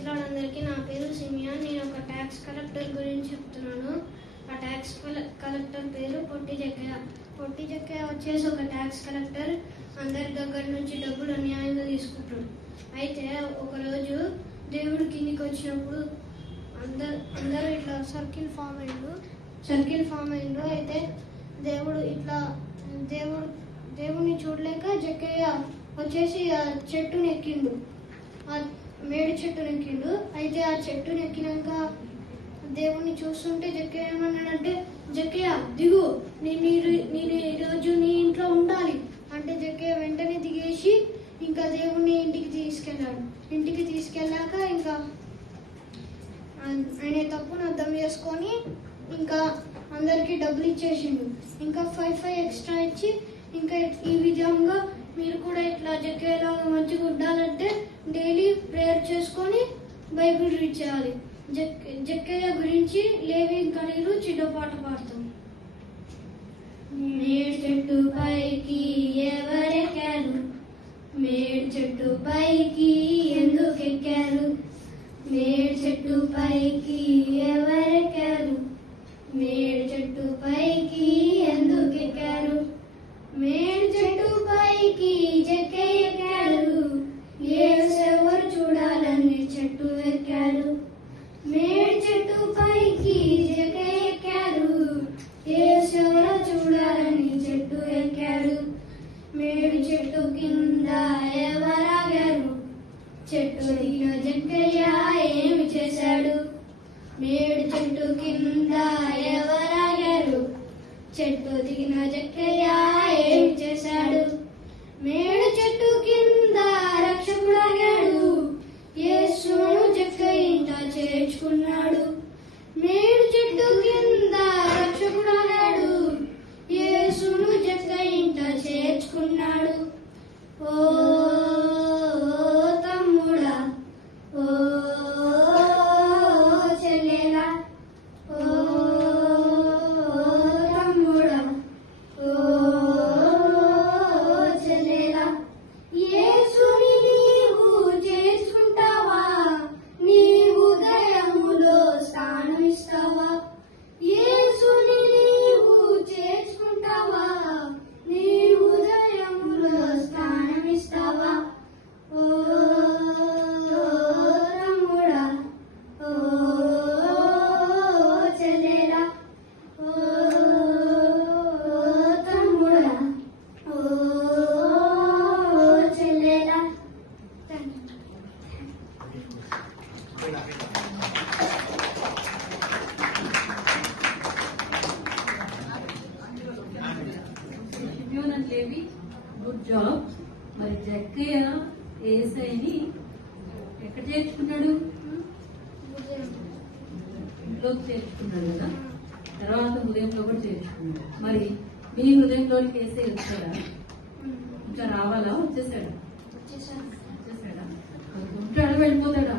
Praise lord అందరికీ. నా పేరు సిమియాన్. నేను ఒక ట్యాక్స్ కలెక్టర్ గురించి చెప్తున్నాను. ఆ ట్యాక్స్ కలెక్టర్ పేరు పొట్టి జక్కయ్య. పొట్టి జక్కయ్య వచ్చేసి ఒక ట్యాక్స్ కలెక్టర్. అందరి దగ్గర నుంచి డబ్బులు అన్యాయంగా తీసుకుంటాడు. అయితే ఒకరోజు దేవుడు కిందికి వచ్చినప్పుడు అందరూ ఇట్లా సర్కిల్ ఫామ్ అయిండు. అయితే దేవుడిని చూడలేక జక్కయ్య వచ్చేసి ఆ చెట్టును ఎక్కిండు, ఆ మేడి చెట్టును ఎక్కిండు. అయితే ఆ చెట్టును ఎక్కినాక దేవుణ్ణి చూస్తుంటే జక్కయ్య ఏమన్నాడంటే, జక్కయ్య దిగు, నేను ఈరోజు నీ ఇంట్లో ఉండాలి అంటే జక్కయ్య వెంటనే దిగేసి ఇంకా దేవుణ్ణి ఇంటికి తీసుకెళ్ళాడు. ఇంటికి తీసుకెళ్ళాక ఇంకా ఆయన తప్పును అర్థం చేసుకొని ఇంకా అందరికి డబ్బులు ఇచ్చేసిండు. ఇంకా 5 ఎక్స్ట్రా ఇచ్చి ఇంకా ఈ విధంగా మీరు కూడా ఇట్లా జక్కయ్యలాగా మంచిగా ఉండాలంటే డైలీ ప్రేయర్ చేసుకొని బైబిల్ రీడ్ చేయాలి. జక్కయ్య గురించి లేవి కనీరు చిన్న పాట పాడతాం. మేడి చెట్టు పైకి ఎవరెక్కారు, మేడి చెట్టు పైకి ఎందుకు ఎక్కారు, మేడి చెట్టు పైకి ఎవరెక్కారు, మేడి చెట్టు పైకి ఎందుకు ఎక్కారు, మేడి చెట్టు పైకి జక్కయ్య ఎక్కాడు, ఎవరు చూడాలని చెట్టు ఎక్కాడు, మేడి చెట్టు పైకి జక్కయ్య ఎక్కాడు, ఎవరు చూడాలని చెట్టు ఎక్కాడు, మేడి చెట్టు కింద ఎవరాగారు, చెట్టు దిగిన జక్కయ్య ఏమి చేశాడు, మేడి చెట్టు కింద ఎవరాగారు, చెట్టు దిగిన జక్కయ్య ఏమి చేశాడు, మేడి చెట్టు కింద రక్షకుడాగాడు, యేసును జక్కయ్య ఇంట చేర్చుకున్నాడు, మేడి చెట్టు కింద రక్షకుడాగాడు, యేసును జక్కయ్య ఇంట చేర్చుకున్నాడు. ఓ తమ్ముడా, ఓ చెల్లెలా, ఓ తమ్ముడా, ఓ చెల్లెలా, యేసుని నీవు చేసుకుంటావా, నీ ఉదయములో స్థానం ఇస్తావా, యేసుని నీవు చేసుకుంటావా, నీ ఉదయములో స్థానం ఇస్తావా, ఓ తమ్ముడా, ఓ చెల్లెలా, ఓ తమ్ముడా, ఓ చెల్లెలా. లేవి గుడ్ జాబ్. మరి జక్కయ్య ఏసైని ఎక్కడ చేర్చుకున్నాడు? ఇంట్లోకి చేర్చుకున్నాడు కదా, తర్వాత హృదయంలో కూడా చేర్చుకున్నాడు. మరి మీ హృదయంలోకి ఏసై వచ్చాడా? ఇంకా రావాలా? వచ్చేసాడా? ఉంటాడా? వెళ్ళిపోతాడా?